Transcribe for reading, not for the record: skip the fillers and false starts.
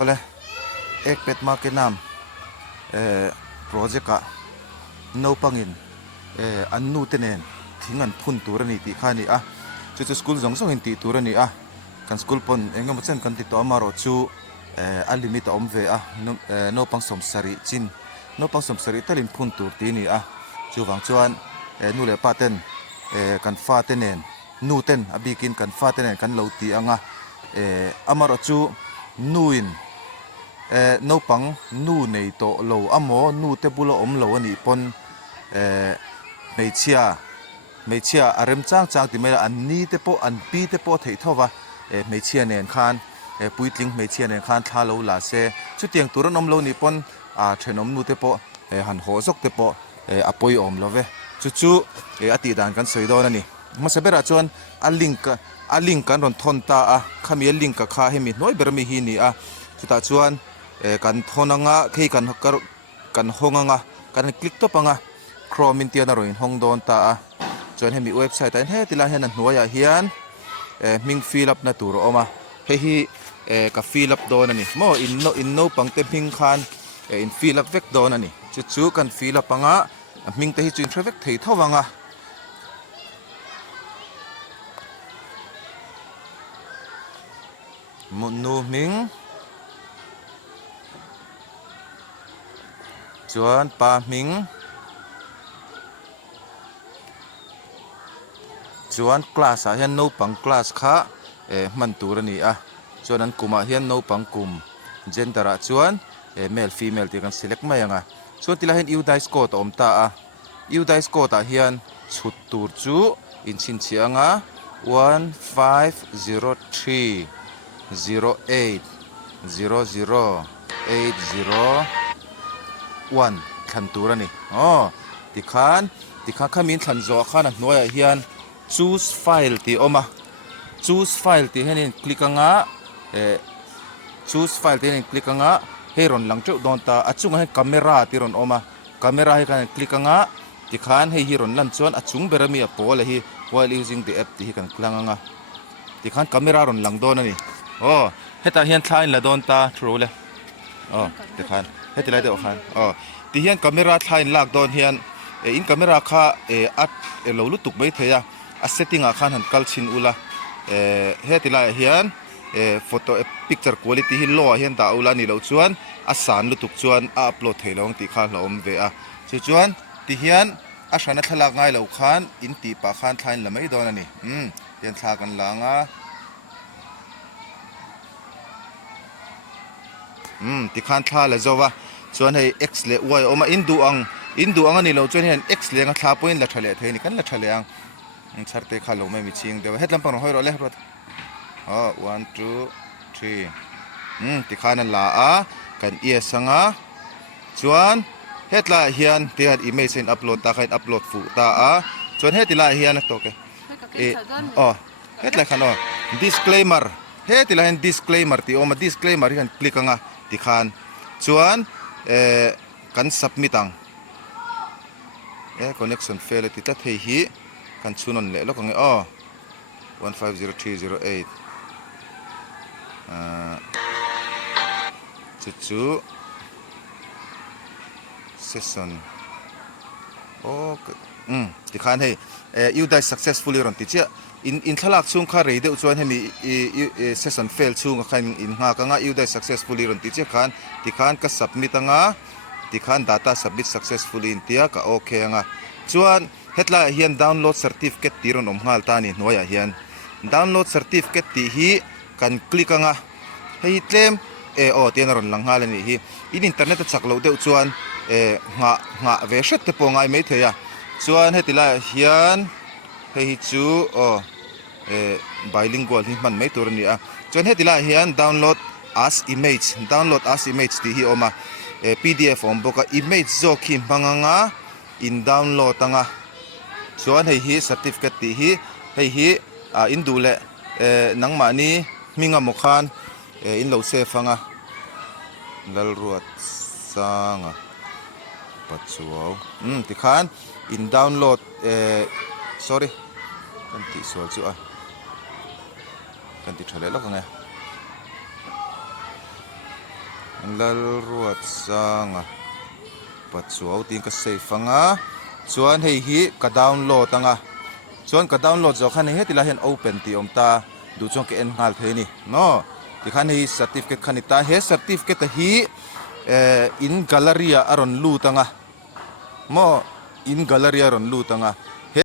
ole ek Ped Maa Ke Naam project a no pangin an nu tenen thingan phun turani ti khani a chu school zong zong in ti turani a kan school pon engam chen kan ti to amaro chu a limit om ve a no pang som sari chin no pang som sari talin phun tur ti ni a chu wang chuan nu le pa ten kan fa tenen nu ten abikin kan fa tenen kan lo ti anga amaro chu nuin no pang nu nei to lo amo nu te bulo om lo ani pon meichia arem chang ti mai an ni te po an pi te po thei thowa meichia nen khan puitling meichia nen khan tha lo la se chu tiang turan om lo ni pon a thenom nu te po han ho zok te po apoi om lo ve chu ati dan kan soi do na ni ma sebera chuan a link kan ron thon ta a khami link ka kha hemi noi ber mi hi ni a chuta chuan kan thonanga khei kan honganga kan click to panga chrome in tiana roin hong don ta a chuan hemi website an he tila hen hnuaia hian ming fill up na tur oma hi ka fill up don ani mo in no pangte ming khan in fill up vek don ani chu kan fill up anga ming te hi chu traffic thei thawanga nu ming chuan pa ming chuan class a hian no pang class kha man tur ani a chuan an kuma hian no pang kum gender a chuan male female ti kan select mai anga chuan tila hian udai score ta om ta a udai score ta hian chhut tur chu in chin chi anga 1503 08 00 801 thlan tur ani tikhan khamin thlan zo khan a hnuaia hian choose file ti oma choose file ti henin click anga choose file ti henin click anga he ron lang cheu don ta achunga he camera ti ron oma camera he kan click anga tikhan he hi ron lan chuan achung berami a pole hi while using the app ti hi kan klang anga tikhan camera ron lang don ani heta hian thlain la don ta thru le tikhan heti lai de khan ti hian camera thlain lak don hian in camera kha at lo lu tuk mai theya a setting a khan han kalchin ula heti lai hian photo picture quality hi low hian da ula ni lo chuan a san lu tuk chuan a upload theilong ti kha hlom ve a chuan ti hian a shana thalak ngai lo khan in ti pa khan thlain la mai don ani hian thla kan langa ti khan thla la zowa chuan hei x le y oma indu ang ani lo chuan hian x le nga thla point la thale theini kan la thale ang charte kha lo mai mi ching dewa hetlam pang hoi ro le rot 1 2 3 ti khan la a kan e sanga chuan hetla hian ti han image in upload ta khain upload fu ta a chuan hetila hian to ke hetla khan disclaimer hetila hian disclaimer ti oma disclaimer hian click anga ti khan chuan kan submit ang connection fail ti ta thei hi kan chunon le lo kang 150308 chu session ti khan hei you die successfully ron ti cha in thalak chung kha rei deuh chuan hemi session fail chung khan in nga ka nga you die successfully ron ti cha khan ti khan ka submit anga ti khan data submit successfully in tia ka okay anga chuan hetla hian download certificate ti ron omngal ta ni hnuaia hian download certificate ti hi kan click anga hei claim tian ron langhal ani hi in internet a chak lo deuh chuan nga ve hret te po ngai mai theya chuan hetila hian hei chu bilingual hi man mai tur ni a chuan hetila hian download as image ti hi oma pdf om boka image zo khi manganga in download anga chuan hei hi certificate ti hi hei hi in dule nangma ni minga mokhan in lo se fanga lal ruat sanga pachuaw ti khan in download sorry kan ti sol chu kan ti thale lo ka nge lal ruat sanga pachuaw ting ka save anga chuan hei hi ka download anga chuan ka download zo khan he tila hian open ti om ta du chong ke en ngal the ni no ti khan hi certificate khan ta he certificate hi in gallery aron lu tanga mo in gallery aron lu tanga